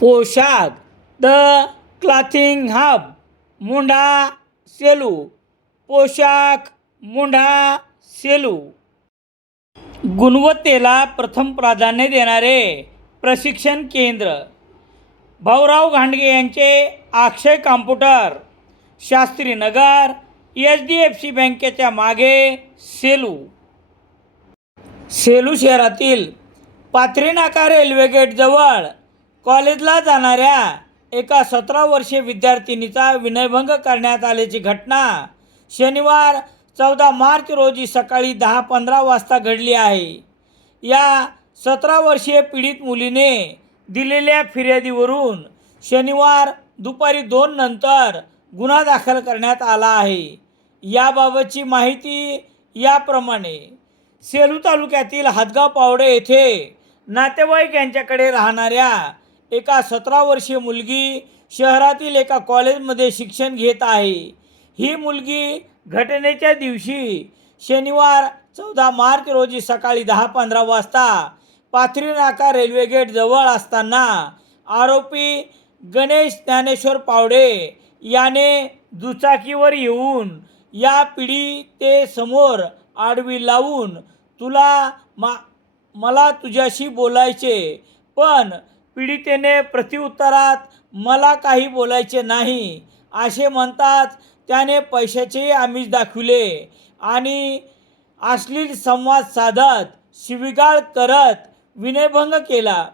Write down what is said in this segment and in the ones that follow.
पोशाख the clothing hub मुंढा Selu. पोशाख मुंढा सेलू. गुणवत्तेला प्रथम प्राधान्य देणारे प्रशिक्षण केंद्र. भाऊराव घांडगे यांचे अक्षय कॉम्प्युटर, शास्त्रीनगर, HDFC बँकेच्या मागे, सेलू. सेलू शहरातील पाथरी नाका रेल्वे गेटजवळ कॉलेजला जाणाऱ्या एका 17 वर्षीय विद्यार्थिनीचा विनयभंग करण्यात आल्याची घटना शनिवार 14 मार्च रोजी सकाळी 10:15 वाजता घडली आहे. या 17 वर्षीय पीडित मुलीने दिलेल्या फिर्यादीवरून शनिवार दुपारी 2 नंतर गुन्हा दाखल करण्यात आला आहे. याबाबतची माहिती याप्रमाणे. सेलू तालुक्यातील हातगाव पावडे येथे नातेवाईक यांच्याकडे राहणाऱ्या एका 17 वर्षीय मुलगी शहरातील एका कॉलेजमध्ये शिक्षण घेत आहे. ही मुलगी घटनेच्या दिवशी शनिवार 14 मार्च रोजी सकाळी 10:15 वाजता पाथरी नाका रेल्वे गेट जवळ असताना आरोपी गणेश ज्ञानेश्वर पावडे याने दुचाकीवर येऊन या पीडितेसमोर आडवी लावून मला तुझ्याशी बोलायचे, पण पीडितेने प्रत्युत्तरात मला काही बोलायचे नाही असे म्हणताच त्याने पैशाचे आमिष दाखविले आणि अश्लील संवाद साधत शिवीगाळ करत विनयभंग केला.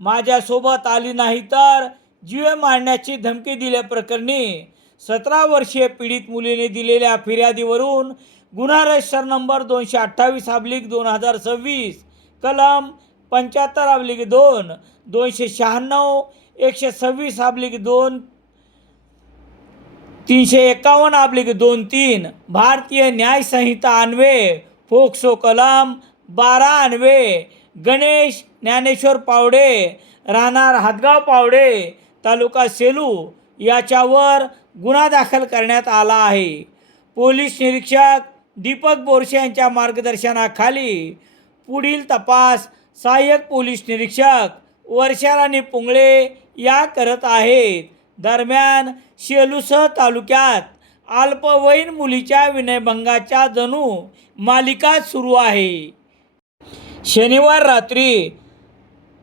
माझ्यासोबत आली नाही तर जीवे मारण्याची धमकी दिल्याप्रकरणी 17 वर्षीय पीडित मुलीने दिलेल्या फिर्यादीवरून गुन्हा रजिस्टर नंबर 228/2026 कलम 75/2, 296, 126/2, 351/23 भारतीय न्याय संहिता अन्वये फोक्सो कलम 12 अन्वये गणेश ज्ञानेश्वर पावडे राहणार हातगाव पावडे तालुका सेलू याच्यावर गुन्हा दाखल करण्यात आला आहे. पोलीस निरीक्षक दीपक बोरसे यांच्या मार्गदर्शनाखाली पुढील तपास सहाय्यक पोलीस निरीक्षक वर्षाराणी पुंगळे या करत आहेत. दरम्यान सेलूसह तालुक्यात अल्पवयीन मुलीच्या विनयभंगाच्या जणू मालिका सुरू आहे. शनिवार रात्री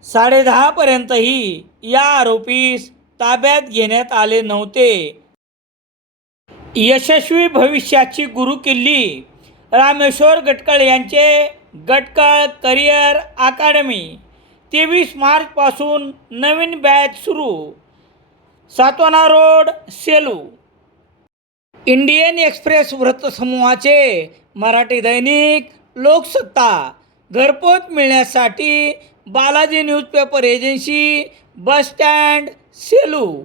10:30 पर्यंतही या आरोपीस ताब्यात घेण्यात आले नव्हते. यशस्वी भविष्याची गुरुकिल्ली रामेश्वर गटकळ यांचे गटकळ करिअर अकादमी 23 मार्चपासून नवीन बॅच सुरू. Satavana road, Selu. Indian Express वृत्तसमूहाचे मराठी दैनिक लोकसत्ता घरपोच मिळण्यासाठी Balaji newspaper agency, bus stand, Selu.